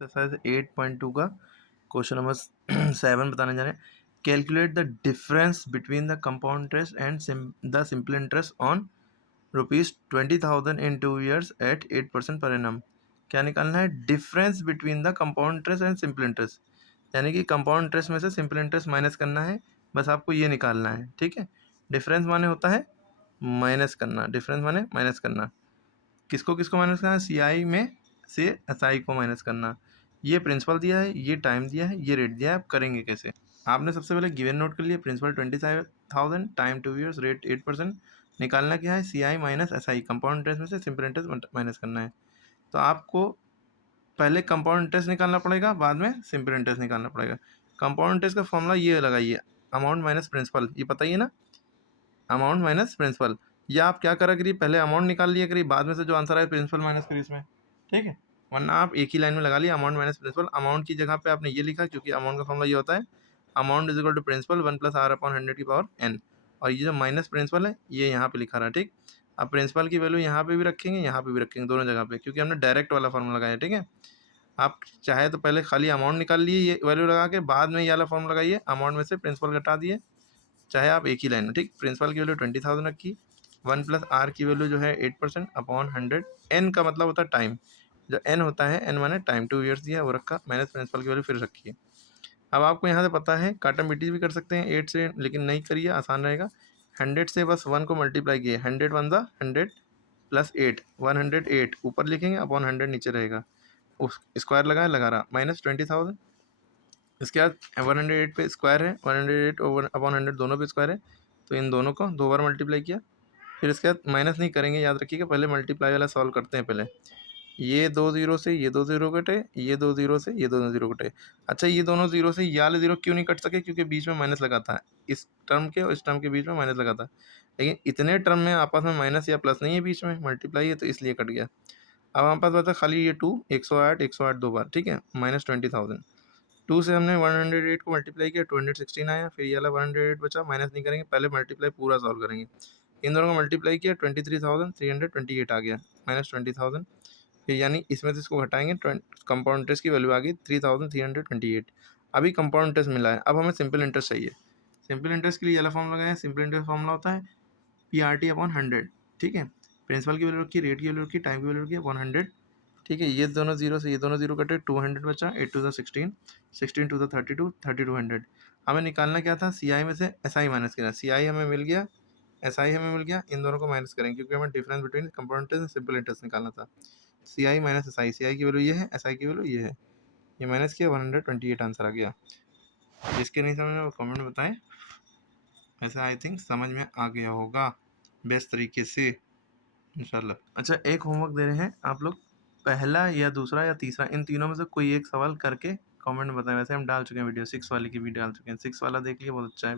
Exercise 8.2 का question number 7 बताने जा रहे हैं। Calculate the difference between the compound interest and the simple interest on ₹20,000 in 2 years at 8% per annum. क्या निकालना है? Difference between the compound interest and simple interest, यानी कि कंपाउंड इंटरेस्ट में से सिंपल इंटरेस्ट माइनस करना है। बस आपको ये निकालना है, ठीक है। डिफरेंस माने होता है माइनस करना, डिफरेंस माने माइनस करना। किसको किसको माइनस करना है? CI में से SI को माइनस करना। ये प्रिंसिपल दिया है, ये टाइम दिया है, ये रेट दिया है। आप करेंगे कैसे? आपने सबसे पहले गिवन नोट कर लिया, प्रिंसिपल 25,000, टाइम 2 ईयर्स, रेट 8%। निकालना क्या है? CI minus SI, compound interest में से सिंपल इंटरेस्ट माइनस करना है। तो आपको पहले कंपाउंड इंटरेस्ट निकालना पड़ेगा, बाद में सिंपल इंटरेस्ट निकालना पड़ेगा। कंपाउंड इंटरेस्ट का फॉर्मूला ये लगाइए, अमाउंट माइनस प्रिंसिपल, ये पता ही है ना, अमाउंट माइनस प्रिंसिपल। या आप क्या करा करिए, पहले अमाउंट निकाल लिया करिए, बाद में से जो आंसर आए प्रिंसिपल माइनस करिए इसमें, ठीक है। वरना आप एक ही लाइन में लगा लिया अमाउंट माइनस प्रिंसिपल। अमाउंट की जगह पे आपने ये लिखा, क्योंकि अमाउंट का फॉर्मूला ये होता है amount is equal to principal 1+r/100 की पावर n। और ये जो माइनस प्रिंसिपल है ये यहाँ पे लिखा रहा है, ठीक। अब प्रिंसिपल की वैल्यू यहाँ पे भी रखेंगे, यहाँ पे भी रखेंगे, दोनों जगह पे, क्योंकि हमने डायरेक्ट वाला फॉर्मूला लगाया, ठीक है। आप चाहे तो पहले खाली अमाउंट निकाल लिए ये वैल्यू लगा के, बाद में ये वाला फॉर्मूला लगाइए, अमाउंट में से प्रिंसिपल घटा दिए, चाहे आप एक ही लाइन में, ठीक। प्रिंसिपल की वैल्यू 20,000 रखी, 1+r की वैल्यू जो है 8%/100। n का मतलब होता है टाइम, जो n होता है, n माने टाइम, 2 ईयर्स दिया है वो रखा, माइनस प्रिंसिपल की वैल्यू फिर रखी है। अब आपको यहाँ से पता है काटा मिट्टी भी कर सकते हैं 8 से, लेकिन नहीं करिए, आसान रहेगा। 100 से बस 1 को मल्टीप्लाई किए, 100 वन ज़ा 100 प्लस 8, 108 ऊपर लिखेंगे, अपॉन 100 नीचे रहेगा। उस स्क्वायर लगाए, लगा रहा, माइनस 20,000। इसके बाद 108 पे स्क्वायर है, 108 ओवर अपॉन 100 दोनों पे स्क्वायर है, तो इन दोनों को 2 बार मल्टीप्लाई किया। फिर इसके बाद माइनस नहीं करेंगे, याद रखिएगा, पहले मल्टीप्लाई वाला सॉल्व करते हैं। पहले ये 2 ज़ीरो से ये 2 ज़ीरो कटे, ये 2 ज़ीरो से ये 2 ज़ीरो कटे। अच्छा, ये दोनों ज़ीरो से ये वाले ज़ीरो क्यों नहीं कट सके? क्योंकि बीच में माइनस लगा था, इस टर्म के और इस टर्म के बीच में माइनस लगा था। लेकिन इतने टर्म में आपस में माइनस या प्लस नहीं है, बीच में मल्टीप्लाई है, तो इसलिए कट गया। अब हमारे पास बचा खाली ये 2, 108 दो बार, ठीक है, माइनस 20,000। 2 से हमने 108 को मल्टीप्लाई किया, 216 आया, फिर ये वाला 108 बचा, माइनस नहीं करेंगे, पहले मल्टीप्लाई पूरा सॉल्व करेंगे। इन दोनों को मल्टीप्लाई किया, 23,328 आ गया, माइनस 20,000। फिर यानी इसमें से इसको घटाएंगे, कंपाउंड इंटरेस्ट की वैल्यू आ गई 3,328। अभी कंपाउंड इंटरेस्ट मिला है, अब हमें सिंपल इंटरेस्ट चाहिए। सिंपल इंटरेस्ट के लिए वाला फॉर्मूला लगाया, सिंपल इंटरेस्ट फॉर्मूला होता है PRT/100, ठीक है। प्रिंसिपल की वैल्यू रखी, रेट की वैल्यू रखी, टाइम की वैल्यू रखी, 100, ठीक है। ये दोनों जीरो से ये दोनों जीरो कटे, 200 बचा, 8 टू द 16, 16 टू द 32, 3200। हमें निकालना क्या था? CI में से SI माइनस करना। CI हमें मिल गया, SI हमें मिल गया, इन दोनों को माइनस करेंगे, क्योंकि हमें difference between compound interest and simple interest निकालना था। CI माइनस SI, CI की वैल्यू ये है, SI की वैल्यू ये है, ये माइनस किया, 128 आंसर आ गया। जिसके नहीं समझ में वो कमेंट में बताएं। ऐसा आई थिंक समझ में आ गया होगा बेस्ट तरीके से, इंशाल्लाह। अच्छा, एक होमवर्क दे रहे हैं आप लोग, पहला या दूसरा या तीसरा, इन तीनों में से कोई एक सवाल करके कमेंट में बताएं। वैसे हम डाल चुके हैं वीडियो, 6 वाले की भी डाल चुके हैं, 6 वाला देख लिया, बहुत अच्छा है।